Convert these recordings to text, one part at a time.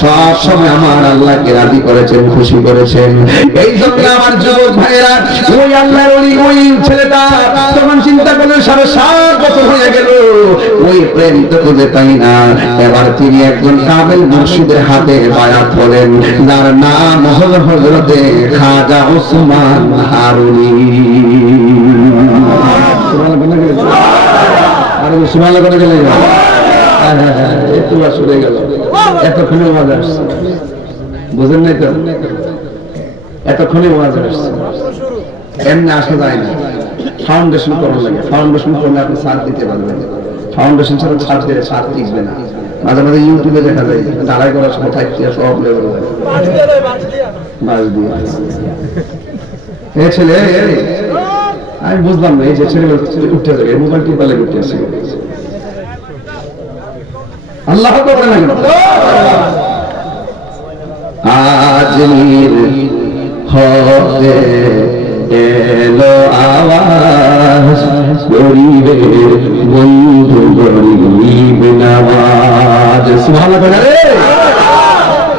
সব সময় আমার আল্লাহকে রাজি করেছেন, খুশি করেছেন। এই জন্য আমার যুবক ভাইরা, ওই আল্লাহর ওই ছেলেটা তখন চিন্তা করলেন 7.5 বছর হয়ে গেল, ওই প্রেম তো খুঁজে পাই না। এবার তিনি একজন কামেল মুর্শিদের হাতে বায়াত হলেন, যার নাম হল হযরতে খাজা ওসমান হারুনি। আর সুবহানাল্লাহ করে গেলেন, একটু আসলে গেল, এতক্ষণে ওয়াজ আসছে, বুঝেন নাই তো? এতক্ষণে ওয়াজ আসছে, এমনি আসা যায় না, ফাউন্ডেশন করা লাগে। ফাউন্ডেশন করলে আপনি ছাদ দিতে পারবেন, ফাউন্ডেশন ছাড়া ছাদ দিলে ছাদ টিকবে না। মাঝে মাঝে ইউটিউবে দেখা যায় ঢালাই করার সময় থাকতে সব লেগে যায়, বাস দিয়ে। এ ছেলে, আমি বুঝলাম না, এই যে ছেলে উঠতে যাবে মোবাইল টিপালে উঠতে আসে, আল্লাহ করে না কেন? আজমির হতে এলো আওয়াজ, গরিবের বন্ধু গরিব নওয়াজ। সুবহানাল্লাহ করে রে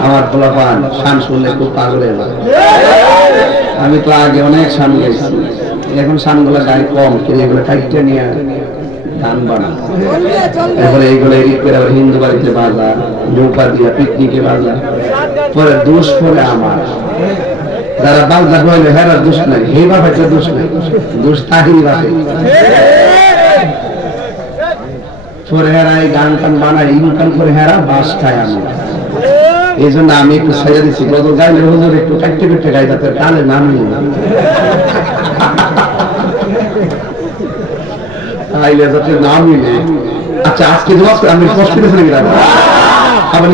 আমার পোলাপান শান শুনলে খুব পাগল হয়ে যায়। আমি তো আগে অনেক শান গাইছি, এখন শানগুলো গাই কম, কিন্তু এগুলো কাইটটা নিয়ে গান বানা, এরপরে এইগুলো এডিট করে আবার হিন্দু বাড়িতে বাজা, নৌকা দিয়া পিকনিকে বাজা, পরে দোষ পরে আমার। যারা বাজা হইলে হেরা দোষ নাই, হে বাবা দোষ নাই, দোষ তাহির বাপে। পরে হেরা এই গান টান বানায়, ইনকাম করে হেরা বাস খায়। আমি এই জন্য আমি একটু ছেড়ে দিচ্ছি, গজল গাইলে হুজুর একটু কাটতে কাটতে গাই, যাতে কানে নামি আইলে যাতে নামি। আচ্ছা, আজকে আমি কষ্ট করেছি নাকি? আবার